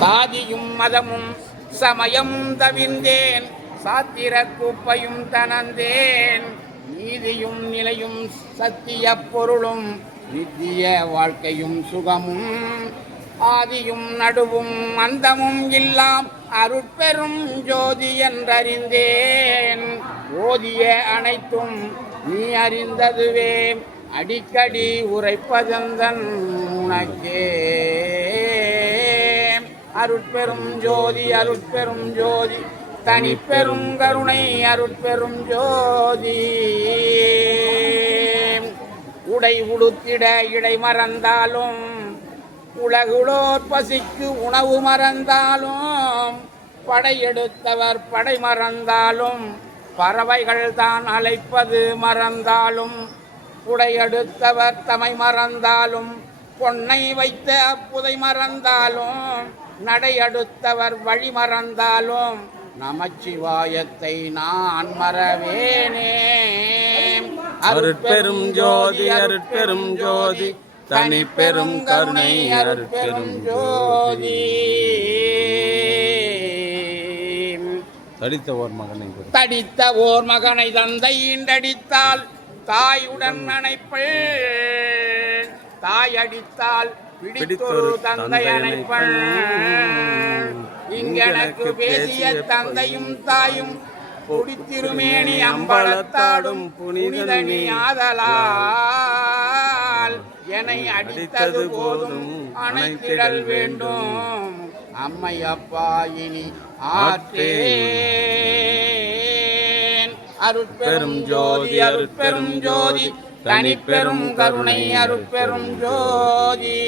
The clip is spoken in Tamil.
சாதியும் மதமும் சமயம் தவிர்ந்தேன், சாத்திர குப்பையும் தனந்தேன். நீதியும் நிலையும் சத்திய பொருளும் நித்திய வாழ்க்கையும் சுகமும், ஆதியும் நடுவும் அந்தமும் எல்லாம் அருட்பெரும் ஜோதி என்றறிந்தேன். ஓதிய அனைத்தும் நீ அறிந்ததுவே, அடிக்கடி உரைப்பதந்தன் உனக்கே. அருட்பெரும் ஜோதி அருட்பெரும் ஜோதி தனிப்பெரும் கருணை அருட்பெரும் ஜோதி. உடை உடுத்திட இடை மறந்தாலும், உலகுளோர் பசிக்கு உணவு மறந்தாலும், படையெடுத்தவர் படை மறந்தாலும், பறவைகள் தான் அழைப்பது மறந்தாலும், புடையெடுத்தவர் தமை மறந்தாலும், பொன்னை வைத்த புதை மறந்தாலும், நடையடுத்தவர் வழி மறந்தாலும், நமச்சிவாயத்தை நான் மறவேனே. அருட்பெரும் ஜோதி அருட்பெரும் ஜோதி தனி பெரும் கருணை அருட்பெரும் ஜோதி. தடித்த ஓர் மகனை தந்தை ஈண்டடித்தால் தாயுடன் அணைப்பள், தாய் அடித்தால் பிடித்தொரு தந்தை அணைப்பள். இங்கெனக்கு பேசிய தந்தையும் தாயும் குடித்திருமேனி அம்பலத்தாடும் புனிதனி ஆதலால், என்னை அடித்தது போதும் அணைத்திடல் வேண்டும். அம்மை அப்பா இனி ஆற்றேன். அருட்பெரும் ஜோதி அருட்பெரும் ஜோதி தனிப்பெரும் கருணை அருட்பெரும் ஜோதி.